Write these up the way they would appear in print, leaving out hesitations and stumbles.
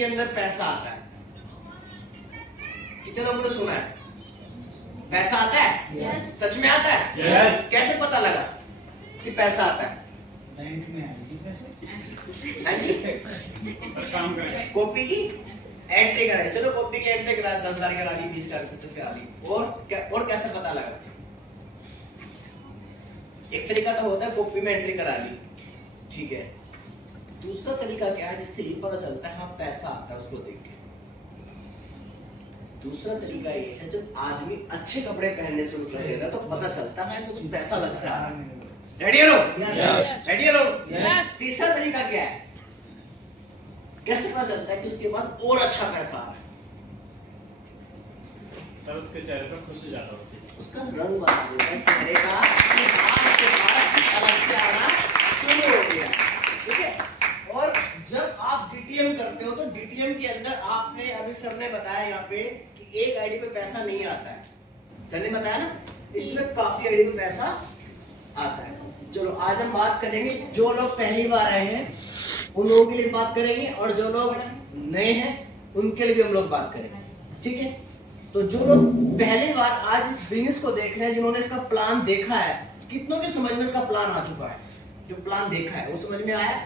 के अंदर पैसा आता है। कितने लोगों ने सुना है पैसा आता है? yes. सच में आता है? yes. कैसे पता लगा कि पैसा आता है? बैंक में आएगी पैसे। काम करें कॉपी की एंट्री कराई, चलो कॉपी की एंट्री करा, 10,000 करा ली, 20,000 50 करा ली, और कैसे पता लगा? एक तरीका तो होता है कॉपी में एंट्री करा ली, ठीक है। दूसरा तरीका क्या है जिससे ये पता चलता है हाँ पैसा आता है उसको देख के। दूसरा तरीका ये है जब आदमी अच्छे कपड़े पहनने शुरू करेगा तो पता चलता है इसको तो पैसा लग से आ रहा है। रेडी हो? रेडी हो? तीसरा तरीका क्या है? कैसे पता चलता है कि उसके पास और अच्छा पैसा आ रहा है? सर उसके चेहरे पर खुशी ज्यादा होती है, उसका रंग बदल देता है चेहरे का, अलग से आना शुरू हो गया, ठीक है। और जब आप डीटीएम करते हो तो डीटीएम के अंदर आपने अभी सर ने बताया यहाँ पे कि एक आईडी पे पैसा नहीं आता है, सर ने बताया ना, इसमें काफी आईडी पे पैसा आता है। चलो आज हम बात करेंगे जो लोग पहली बार आए हैं उन लोगों के लिए बात करेंगे, और जो लोग नए हैं उनके लिए भी हम लोग बात करेंगे, ठीक है। तो जो लोग पहली बार आज इस बिजनेस को देख रहे हैं, जिन्होंने इसका प्लान देखा है, कितनों के समझ में इसका प्लान आ चुका है? जो प्लान देखा है वो समझ में आया?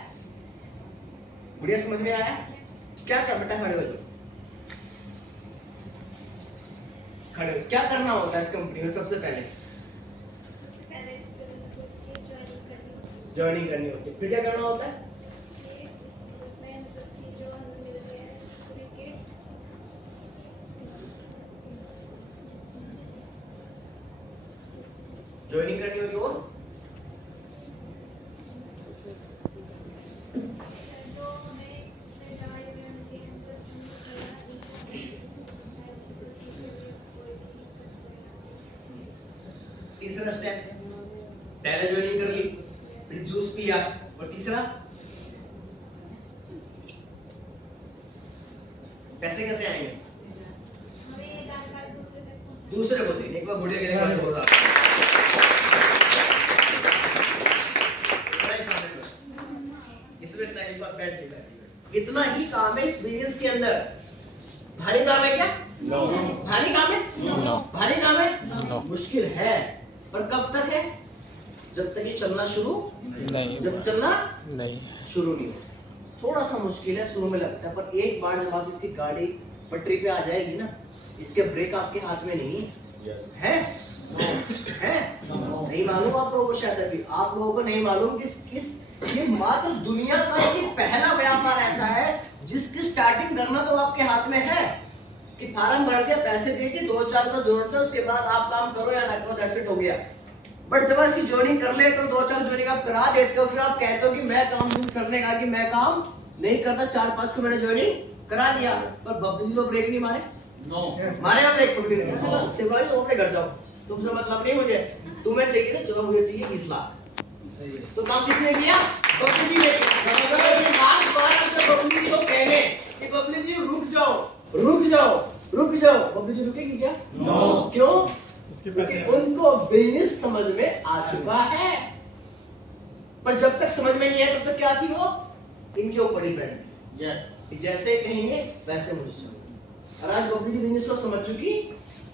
बढ़िया समझ में आया? क्या क्या बेटा खड़े हो जाओ, खड़े हो। क्या करना होता है इस कंपनी में? सबसे पहले ज्वाइनिंग करनी होती है, फिर क्या करना होता है? ज्वाइनिंग करनी होगी और तीसरा स्टेप, पहले ज्वाइनिंग कर ली, फिर जूस पिया, और तीसरा पैसे कैसे आएंगे? दूसरे को देने, एक बार गुड़िया के लिए बोला इसमें इतना ही काम है इस बिजनेस के अंदर। भारी काम है क्या? नो। भारी काम है? नो। भारी काम है? नो। मुश्किल है, पर कब तक है? जब तक ये चलना शुरू नहीं, जब चलना नहीं शुरू नहीं हो। थोड़ा सा मुश्किल है, शुरू में लगता है, पर एक बार जब आप इसकी गाड़ी पटरी पे आ जाएगी ना, इसके ब्रेक आपके हाथ में नहीं है। है? नहीं मालूम आप लोगों को, शायद अभी आप लोगों को नहीं मालूम किस ये मात्र दुनिया का ये पहला व्यापार ऐसा है जिसकी स्टार्टिंग करना तो आपके हाथ में है कि फार्म भर के पैसे दे के 2-4 को जोड़ते, उसके बाद आप काम करो या ना करो, दैट्स इट, हो गया। बट जब इसकी ज्वाइनिंग कर ले तो 2-4 ज्वाइनिंग आप करा देते हो, फिर आप कहते हो कि मैं काम करने का कि मैं काम नहीं करता, 4-5 को मैंने ज्वाइनिंग करा दिया, पर बब्बी तो ब्रेक नहीं मारे। नो मारे आप ब्रेक पकड़ी नहीं, सिवाय तुम अपने घर जाओ, तुमसे मतलब नहीं मुझे, तुम्हें चाहिए तो चलो मुझे चाहिए 20 लाख। तो काम किसने किया? बबली जी ने किया। बबली जी को कहने कि बबली जी रुक जाओ, रुक जाओ, रुक जाओ, बबली जी रुकेगी क्या? नो। क्यों? क्योंकि उनको बिजनेस समझ में आ चुका है, पर जब तक समझ में नहीं है तब तक क्या थी वो इनके ऊपर डिपेंड। यस, जैसे कहेंगे वैसे मुझे चलो। और आज बबली जी बिजनेस को समझ चुकी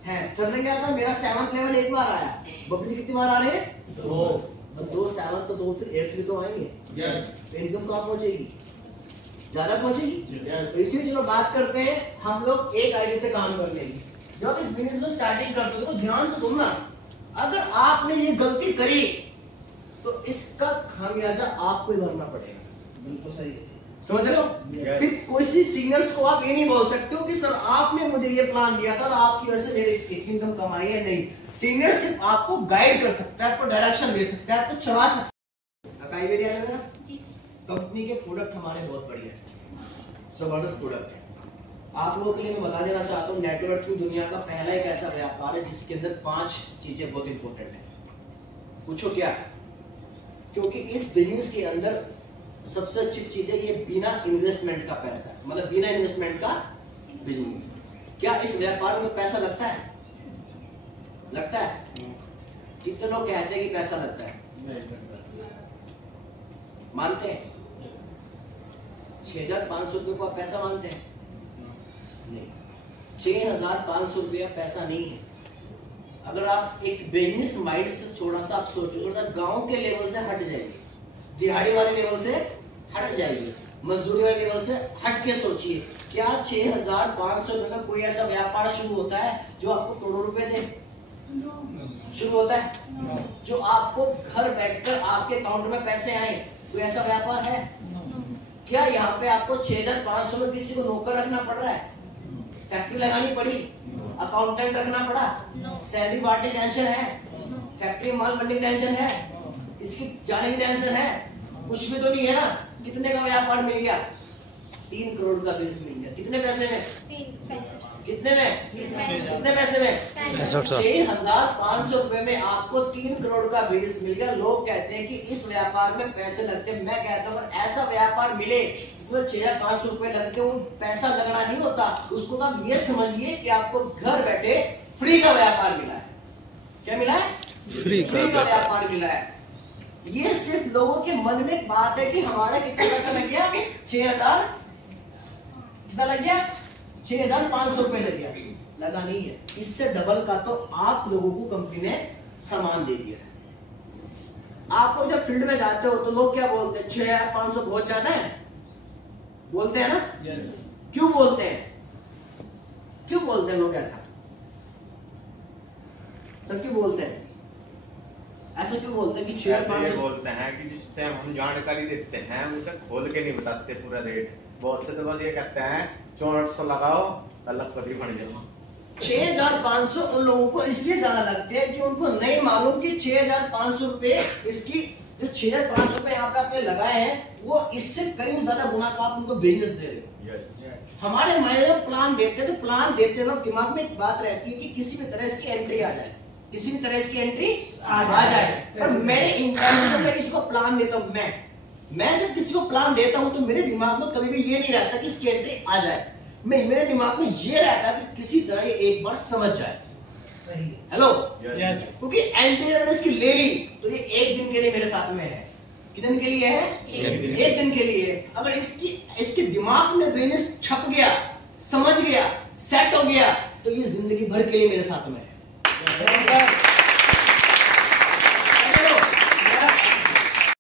है। सर ने क्या कहा, मेरा 7th लेवल एक बार आया, बबली कितनी बार आ रहे हैं? 2। 2 7 तो 2 फिर 8 भी तो आएंगे। यस, इनकम कहाँ पहुंचेगी? ज्यादा पहुंचेगी। तो इसी चलो बात करते हैं हम लोग एक आईडी से काम कर लेंगे। जब इस बिजनेस में स्टार्टिंग करते हो तो ध्यान से सुनना, अगर आपने ये गलती करी तो इसका खामियाजा आपको ही भरना पड़ेगा। बिल्कुल सही है, समझ रहे हो? फिर किसी सीनियर्स को आप ये नहीं बोल सकते हो कि सर आपने मुझे ये प्लान दिया था, आपकी वजह से मेरी इनकम कमाई है। नहीं, सीनियर सिर्फ आपको गाइड कर सकता है, आपको डायरेक्शन दे सकता है, आपको चला सकता है। कंपनी के प्रोडक्ट हमारे बहुत बढ़िया है, जबरदस्त प्रोडक्ट है। आप लोगों के लिए मैं बता देना चाहता हूँ, नेटवर्किंग दुनिया का पहला एक ऐसा व्यापार है जिसके अंदर 5 चीजें बहुत इंपॉर्टेंट है। पूछो क्या? क्योंकि इस बिजनेस के अंदर सबसे अच्छी चीज है ये बिना इन्वेस्टमेंट का पैसा, मतलब बिना इन्वेस्टमेंट का बिजनेस। क्या इस व्यापार में पैसा लगता है? लगता है? कितने लोग कहते हैं कि पैसा लगता है? मानते हैं? 6,500 रुपये को आप पैसा मानते हैं? नहीं, 6,500 रुपया पैसा नहीं है। अगर आप एक बिजनेस माइंड से थोड़ा सा आप सोचो, थोड़ा गांव के लेवल से हट जाइए, दिहाड़ी वाले लेवल से हट जाइए, मजदूरी वाले लेवल से हट के सोचिए, क्या 6,500 रुपए में कोई ऐसा व्यापार शुरू होता है जो आपको करोड़ों रुपए दे? शुरू होता है जो आपको घर बैठकर आपके अकाउंट में पैसे आए? कोई ऐसा व्यापार है? क्या यहाँ पे आपको 6,500 में किसी को नौकर रखना पड़ रहा है? फैक्ट्री लगानी पड़ी? अकाउंटेंट रखना पड़ा? सैलरी बांटने टेंशन है? फैक्ट्री माल बनने की टेंशन है? इसकी जाने की टेंशन है? कुछ भी तो नहीं है ना। कितने का व्यापार मिल गया? 3 करोड़ का बिजनेस मिल गया। कितने पैसे में? 3 पैसे। कितने में? कितने पैसे में? 6,500 रुपए में आपको 3 करोड़ का बिजनेस मिल गया। लोग कहते हैं कि इस व्यापार में पैसे लगते हैं। मैं कहता हूँ ऐसा व्यापार मिले इसमें 6,500 रुपए लगते, वो पैसा लगना नहीं होता, उसको तो आप ये समझिए कि आपको घर बैठे फ्री का व्यापार मिला है। क्या मिला है? फ्री का व्यापार मिला है। ये सिर्फ लोगों के मन में बात है कि हमारा कितना पैसा लग गया? 6,000 कितना लग गया? 6,500 रुपए लग गया। लगा नहीं है, इससे डबल का तो आप लोगों को कंपनी ने सामान दे दिया है। आप लोग जब फील्ड में जाते हो तो लोग क्या बोलते हैं? 6,500 बहुत ज्यादा है, बोलते हैं ना? क्यों बोलते हैं? क्यों बोलते हैं लोग ऐसा? सब क्यों बोलते हैं ऐसा? क्यों बोलते हैं कि 6,500? बोलते हैं कि जिस टाइम हम जानकारी देते हैं उसे खोल के नहीं बताते पूरा रेट। बहुत से तो बस ये कहते हैं 400 लगाओ अलग पति बन जाओ। 6,500 उन लोगों को इसलिए ज्यादा लगते हैं कि उनको नहीं मालूम कि 6,500 रुपए, इसकी जो 6,500 रुपए यहाँ पे आपने लगाए हैं वो इससे कहीं ज्यादा गुना का आप उनको बिजनेस दे रहे हो। हमारे माइंड में प्लान देते हैं तो प्लान देते वक्त दिमाग में एक बात रहती है कि किसी भी तरह इसकी एंट्री आ जाए, किसी भी तरह इसकी एंट्री आ जाए। पर मेरे इंटेंशन में किसी को प्लान देता हूँ, मैं जब किसी को प्लान देता हूँ तो मेरे दिमाग में कभी भी ये नहीं रहता कि इसकी एंट्री आ जाए। मेरे दिमाग में ये रहता कि किसी तरह ये एक बार समझ जाए। सही। Hello, yes. क्योंकि एंट्री अगर इसकी ले ली तो ये 1 दिन के लिए मेरे साथ में है। कितने दिन के लिए है? 1 दिन के लिए। अगर इसके दिमाग में बिजनेस छप गया, समझ गया, सेट हो गया तो ये जिंदगी भर के लिए मेरे साथ में है।